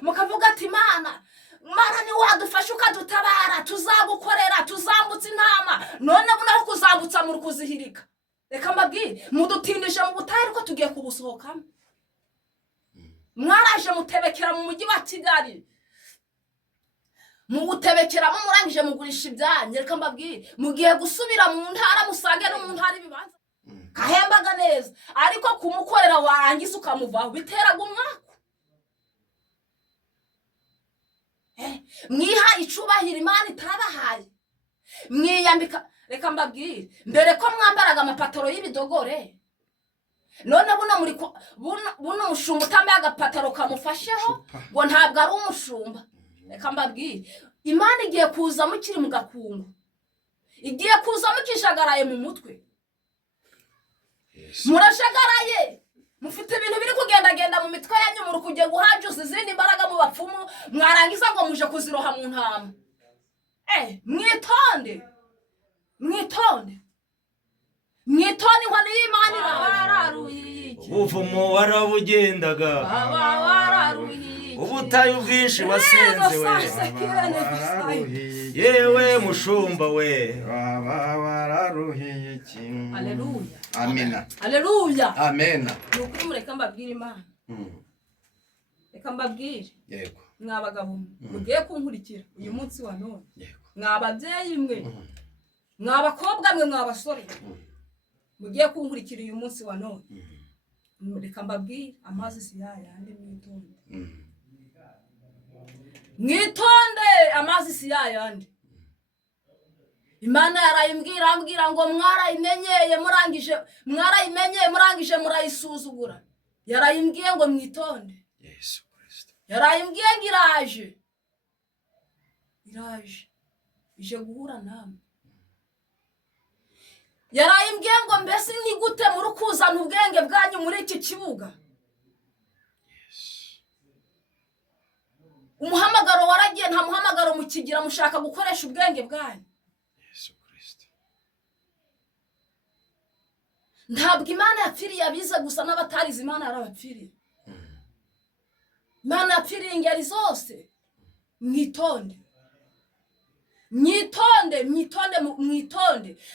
mukavuga ati Imana ni wadufasha ukadutabara, tuzagukorera, tuzambutsa intama, none bunaho kuzambutsa muri kuzihirika. Reka mbabwire, mudutindije mu butayu ariko tugiye kubusohokamo. Mwaraje mutebekera mu mujyi wa Kigali, mugutebekeramo murangije mugurisha ibyanyu. Reka mbabwire, mugiye gusubira mu ntara musange no mu ntara ibibanza kahembaga neza, ariko kumukorera warangiza ukamuvaho biteraga umwaka. Mwiha icubahira Imana itabahaye, mwiyambika. Reka mbabwire, mbere ko mwambaraga amapataro y'ibidogore, none buno mushumba utambaye agapataro kamufasheho ngo ntabwo ari umushumba. Reka mbabwire, Imana igiye kuza mukiri mu gakungu, igiye kuza mukishagaraye mu mutwe. Murashagaraye, mufite ibintu biri kugendagenda mu mitwe yanyu, muri kugiye guhajuza izindi imbaraga mu bapfumu, mwarangiza ngo muje kuziroha mu ntama. Mwitonde inkoni y'Imana irabararuye. Ubuvumo warabugendaga, ubutayu bwinshi wasenze we, yewe mushumba we, wararuhiye iki. Haleluya, amena, haleluya, amena. Nukuri mureka mbabwire Imana, reka mbabwire, yego, mwabagabo mugiye kunkurikira uyu munsi wa none, yego, mwababyeyi mwe, mwabakobwa mwe, mwabasore mugiye kunkurikira uyu munsi wa none, reka mbabwire, amazi si yayandi. Mwitonde, amazi si yayandi. Imana yarayimbwira ngo mwarayimenyeye murangije murayisuzugura. Yarayimbwiye ngo mwitonde. Yesu Kristo. Yarayimbwiye ngo iraje ije guhura namwe. Yarayimbwiye ngo mbese ni gute muri kuzana ubwenge bwanyu muri iki kibuga. Umuhamagaro waragiye, nta muhamagaro mukigira, mushaka gukoresha ubwenge bwanyu. Yesu Kristo. Ntabwo Imana yapfiriye abize gusa, n'abatarize Imana yarabapfiriye. Imana yapfiriye ingeri zose. Mwitonde,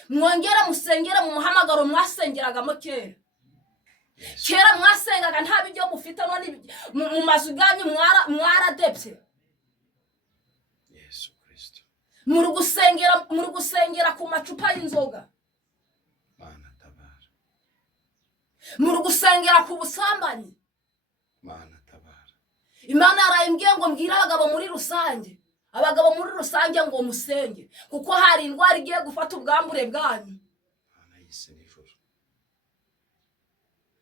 mwongere musengere mu muhamagaro mwasengeragamo kera. Kera mwasengaga nta bijyo mufite, none mu mazu ganyu mwaradepye. Yesu Kristo. Muri gusengera ku macupa y'inzoga. Mana tabara. Muri gusengera ku busambanyi. Mana tabara. Imana yarayimbwiye ngo mbwira abagabo muri rusange ngo musenge, kuko hari indwara igiye gufata ubwambure bwanyu. Mana yise nijoro.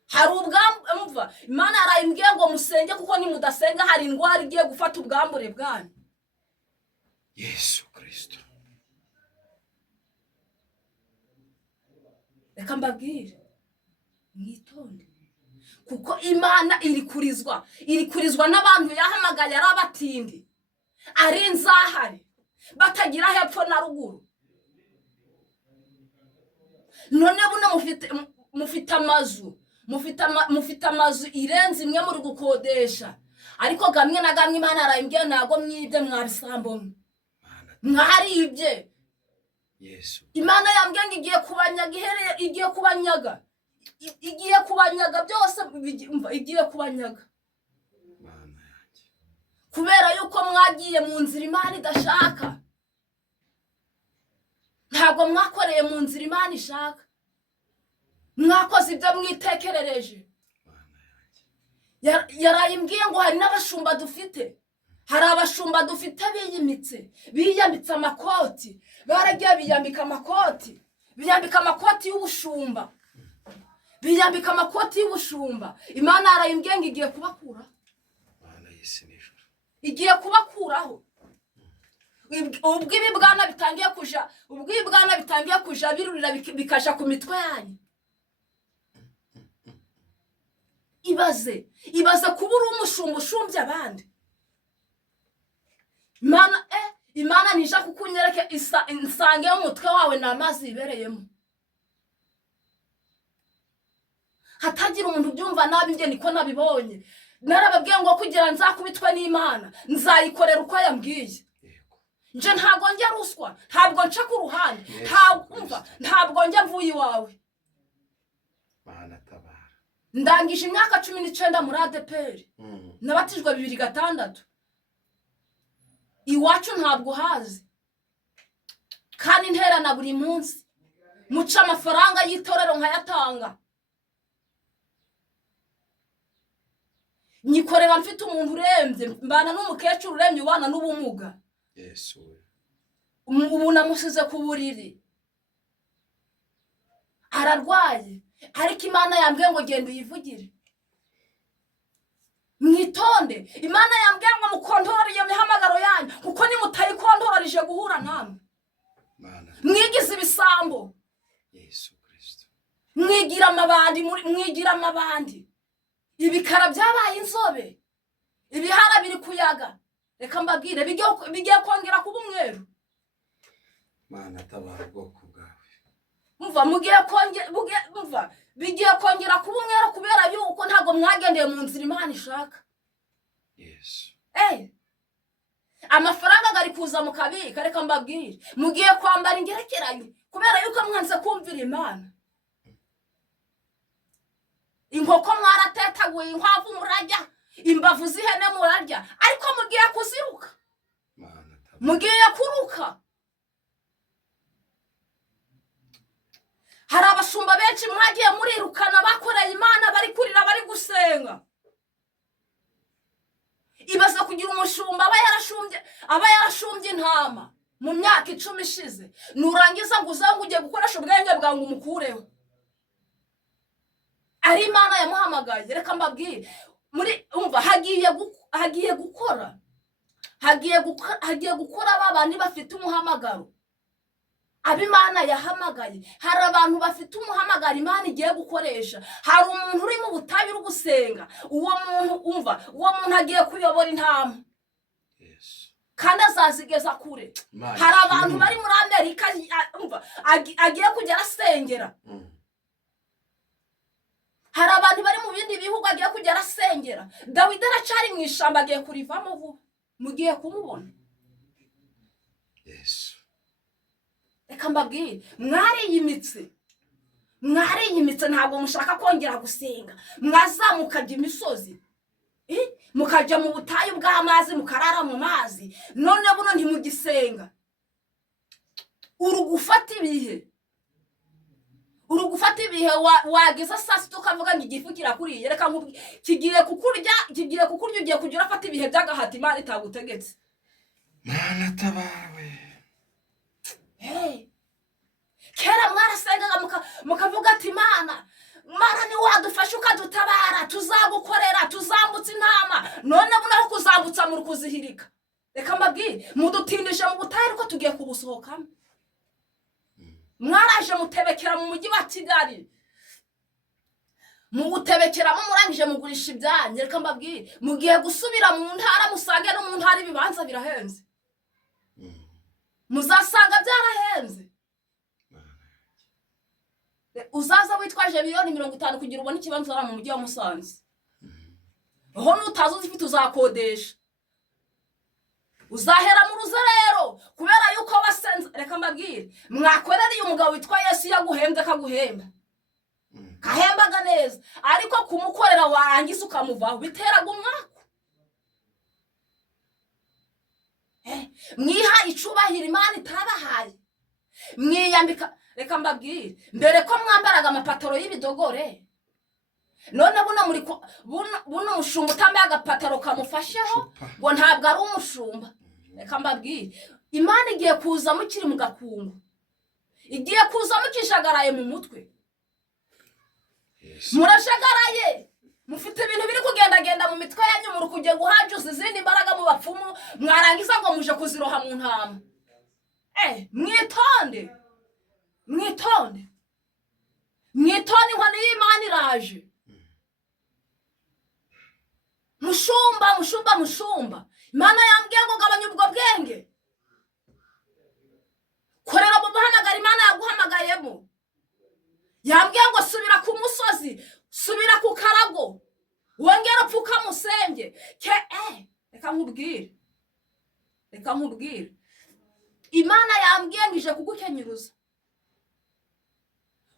Hari ubwamva, Imana yarayimbwiye ngo musenge, kuko nimudasenga hari indwara igiye gufata ubwambure bwanyu. Yesu Kristo. Reka mbabwire, mwitonde, kuko Imana iri kurizwa n'abantu yahamagaye ari abatindi, ari inzahari, batagira hepfo na ruguru. None buno mufite amazu irenze imwe muri gukodesha, ariko gamwe na gamwe Imana yarayimbwiye nago mwibye mwabisambo mwaribye. Yesu. Imana yambwiye ngo igiye kubanyaga byose, igiye kubanyaga. Mana yanjye. Kubera yuko mwagiye mu nzira Imana idashaka, ntabwo mwakoreye mu nzira Imana ishaka, mwakoze ibyo mwitekerereje. Yarayimbwiye ngo hari n'abashumba dufite, hari abashumba dufite biyambitse amakoti, baragiye biyambika amakoti y'ubushumba, biyambika amakoti y'ubushumba. Imana yarayimbwiye ngo igiye kubakura. Mana yise nijoro. Igiye kubakuraho. Ubwo ibibwana bitangiye kuja birurira bikaja ku mitwe yanyu. Ibaze kuba uri umushumba ushumbye abandi. Imana nija kukunyereke insange y'umutwe wawe n'amazi ibereyemo. Hatagira umuntu byumva nabi, nge niko nabibonye. narababwiye ngo kugira nzakubitwe n'Imana nzayikorera uko yambwiye. Nje ntabwo njya ruswa, ntabwo nca ku ruhande, ntabwo njya mvuye iwawe. Mana tabara. Ndangije imyaka 19 muri ADPR. Nabatijwe 2006. Iwacu ntabwo hazi. Kandi nterana buri munsi. Muca amafaranga y'itorero nkayatanga. Nyikorera mfite umuntu urembye, mbana n'umukecuru urembye ubana n'ubumuga. Yesu. Ubu namusize ku buriri. Ararwaye. Ariko Imana yambwiye ngo genda uyivugire. Mwitonde. Imana yambwiye ngo mukontorore iyo mihamagaro yanyu kuko nimutayikontororije guhura namwe. Mwigize ibisambo. Yesu Kristo. Mwigira amabandi. Ibikara byabaye inzobe. Ibihara biri kuyaga. Reka mbabwire bigiye kongera kuba umweru. Mana tabara ubwoko bwawe. Bigiye kongera kuba umweru kubera yuko ntago mwagendeye mu nzira Imana ishaka. Yesu. Amafaranga gari kuza mu kabika, reka mbabwire mugiye kwambara ingerekeranye kubera yuko mwanze kumvira Imana. Inkoko mwaratetaguye, inkwavu murajya, imbavu z'ihene murarya, ariko mugiye kuziruka. Mugiye kuruka. Hari abashumba benshi mwagiye murirukana bakoreye Imana, bari kurira, bari gusenga. Ibaze kugira umushumba aba yarashumbye intama mu myaka 10 ishize, nurangiza ngo uzange ugiye gukoresha ubwenge bwangu umukureho. Ari Imana yamuhamagaye. Reka mbabwire hagiye gukora babandi bafite umuhamagaro. Abimana yahamagaye. Hari abantu bafite umuhamagaro Imana igiye gukoresha. Hari umuntu uri mu butayu uri gusenga. Uwo muntu agiye kuyobora intama. Yes. Kandi azazigeza kure. Hari abantu bari muri Amerika agiye kujya arasengera. Hari abantu bari mu bindi bihugu agiye kujya arasengera. Dawidi aracari mu ishamba agiye kurivamo vuba. Mugiye kumubona. Yes. Reka mbabwire mwariyimitse ntabwo mushaka kongera gusenga. Mwazamukajya imisozi, mukajya mu butayu bw'amazi, mukarara mu mazi, none buno ntimugisenga. Urugufata ibihe wageza saa sita ukavuga ngo igifu kirakuriye. Reka kigiye kukurya ugiye kujya urafata ibihe by'agahati Imana itagutegetse. Mana tabawe. Kera mwarasengaga mukavuga ati Mana ni wadufasha ukadutabara, tuzagukorera, tuzambutsa intama. None bunaho kuzambutsa muri kuzihirika. Reka mbabwire mudutindije mu butayu ariko tugiye kubusohokamo. Mwaraje mutebekera mu mujyi wa Kigali, mugutebekeramo murangije mugurisha ibyanyu. Reka mbabwire mugiye gusubira mu ntara, musange no mu ntara ibibanza birahenze. Muzasanga byarahenze. Uzaza witwaje $50 kugira ubone ikibanza mu mujyi wa Musanze. Aho nutazo uzifite uzakodesha. Uzahera mu ruzerero kubera yuko wasenze. Reka mbabwire mwakwereriye umugabo witwa Yesu yaguhembye kaguhemba. Kahembaga neza, ariko kumukorera warangiza ukamuvaho biteraga umwaka. Mwiha icubahira Imana itabahaye. Mwiyambika. Reka mbabwire mbere ko mwambaraga amapataro y'ibidogore, none buno mushumba utambaye agapataro kamufasheho ngo ntabwo ari umushumba. Reka mbabwire Imana igiye kuza mukiri mu gakungu, igiye kuza mukishagaraye mu mutwe. Murashagaraye, mufite ibintu biri kugendagenda mu mitwe yanyu, muri kujye guhajuza izindi mbaraga mu bapfumu, mwarangiza ngo muje kuziroha mu ntama. Mwitonde inkoni y'Imana iraje. Mushumba Imana yambwiye ngo gabanya ubwo bwenge. Korera mu muhamagara Imana yaguhamagayemo. Yambwiye ngo subira ku musozi, subira ku karago, wongera upfuka musenge. nkubwire Imana yambwiye ngije kugukenyuruza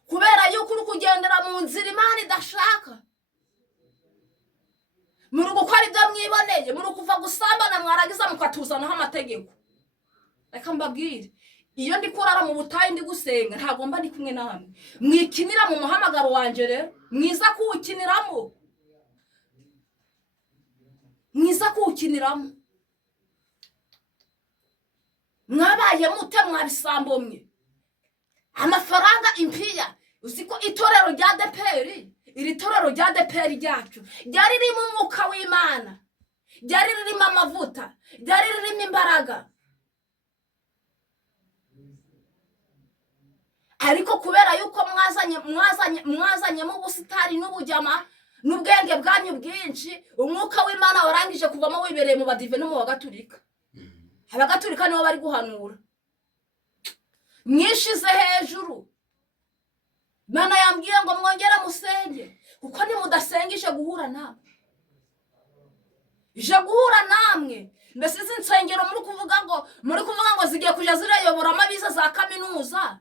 kubera yuko uri kugendera mu nzira Imana idashaka muri gukora ibyo mwiboneye muri kuva gusambana mwaragiza mukatuzanaho amategeko reka mbabwire iyo ndi kurara mu butayu ndi gusenga ntago mba ndi kumwe namwe mwikinira mu muhamagaro wanje rero mwiza kuwukiniramo mwabaye mute mwabisambo mwe amafaranga impiya uziko itorero rya deperi iri torero rya deperi ryacu ryari ririmo umwuka w'Imana ryari ririmo amavuta ryari ririmo imbaraga ariko kubera yuko mwazanye mu busitari n'ubujyama n'ubwenge bwanyu bwinshi umwuka w'Imana warangije kuvamo wibereye mu badive no mu bagaturika abagaturika nibo bari guhanura mwishize hejuru Imana yambwiye ngo mwongere musenge kuko nimudasengije guhura namwe mbese izi nsengero muri kuvuga ngo zigiye kuja zirayobora amabiza za kaminuza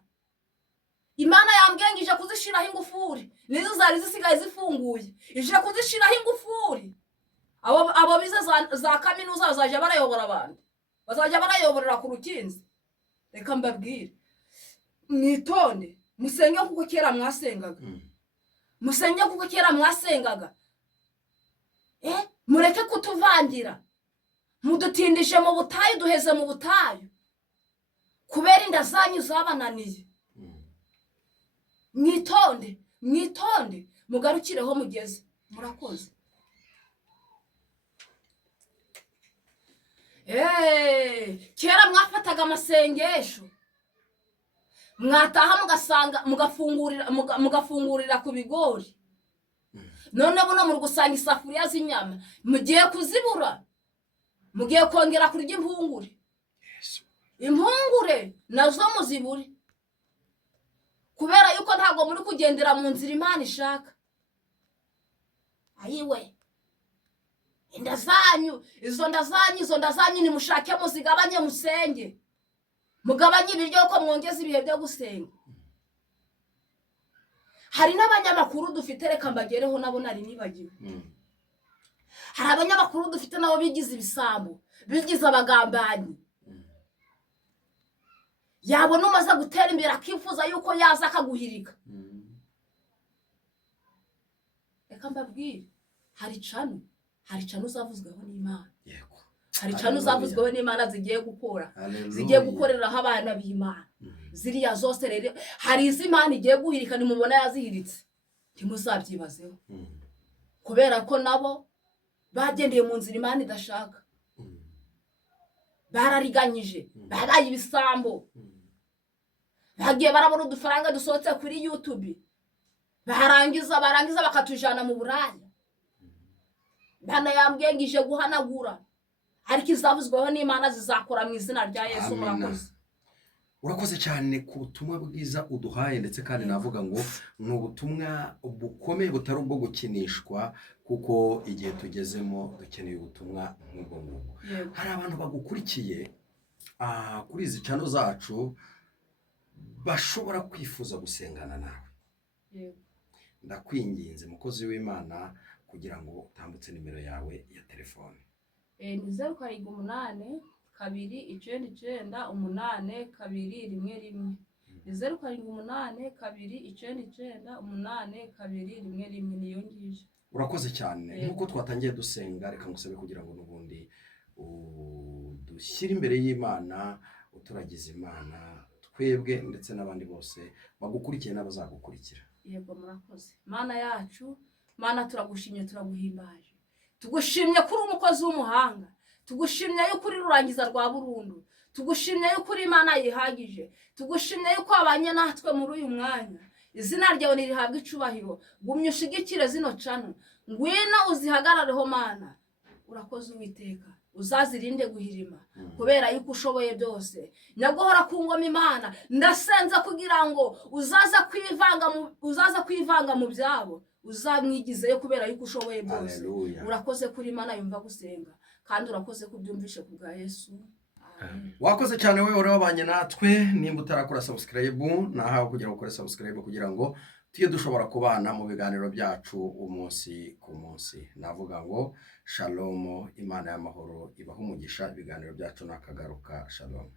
Imana yambwiye ngo ije kuzishiraho ingufuri nizo zari zisigaye zifunguye ije kuzishiraho ingufuri abo bize za kaminuza bazaje barayobora abantu bazaje barayoborera ku rukinzi reka mbabwire mwitonde musenge kuko kera mwasengaga mureke kutuvangira mudutindishe mu butayu duheze mu butayu kubera inda zanyu zabananiye mwitonde mugarukireho mugeze murakoze kera mwafataga amasengesho mwataha mugasanga mugafungurira ku bigori none buno muri gusanga isafuriya z'inyama mugiye kuzibura mugiye kongera kurya impungure nazo muzibure kubera yuko ntago muri kugendera mu nzira Imana ishaka ayiwe izo nda zanyu nimushake muzigabanye musenge mugabanye ibiryo ko mwongeze ibihe byo gusenga hari n'abanyamakuru dufite reka mbagereho nabo nari nibagiwe hari abanyamakuru dufite nabo bigize ibisambo bigize abagambanyi yabona umaze gutera imbere akifuza yuko yaza akaguhirika reka mbabwire hari cano uzavuzweho n'Imana hari cano uzavuzweho n'Imana zigiye gukoreraho abana b'Imana ziriya zose rero hari iz'Imana igiye guhirika nimubona yazihiritse ntimuzabyibazeho kubera ko nabo bagendeye mu nzira Imana idashaka barariganyije babaye ibisambo bagiye barabona udufaranga dusohotse kuri YouTube barangiza bakatujana mu buraya Imana yambwiye ngije guhanagura ariko izavuzweho n'Imana zizakora mu izina rya Yesu murakoze urakoze cyane ku butumwa bwiza uduhaye ndetse kandi navuga ngo ni ubutumwa bukomeye butari ubwo gukinishwa kuko igihe tugezemo dukeneye ubutumwa nk'ubwo ngubwo hari abantu bagukurikiye kuri izi channel zacu bashobora kwifuza gusengana nawe ndakwinginze mukozi w'Imana kugira ngo utambutse nimero yawe ya telefone ni 078 kabiri 99 8 kabiri 11 ni 078 kabiri 99 8 kabiri 11 niyo ngije urakoze cyane nkuko twatangiye dusenga reka ngusabe kugira ngo nubundi dushyire imbere y'Imana uturagize Imana twebwe ndetse n'abandi bose bagukurikiye n'abazagukurikira yego murakoze Mana yacu Mana turagushimye turaguhimbaje tugushimye kuri umukozi w'umuhanga tugushimye yuko uri rurangiza rwa burundu tugushimye yuko uri Imana yihagije tugushimye yuko abanye natwe muri uyu mwanya izina ryawe nirihabwa icubahiro gumye ushigikire zino cano ngwino uzihagarareho Mana urakoze Uwiteka uzazirinde guhirima kubera yuko ushoboye byose nyaguhora ku ngoma Imana ndasenza kugira ngo uzaza kwivanga mu byabo uzamwigizeyo kubera yuko ushoboye bose. Haleluya. Urakoze kuri Imana yumva gusenga kandi urakoze kubyumvishe ku bwa Yesu. Amen. Wakoze cyane wewe wabanye natwe. Nimba utarakora subscribe nahawe kugira ngo ukore subscribe kugira ngo tuye dushobora kubana mu biganiro byacu umunsi ku munsi. Navuga ngo shalom, Imana y'amahoro ibaha umugisha. Ibiganiro byacu nakagaruka. Shalom.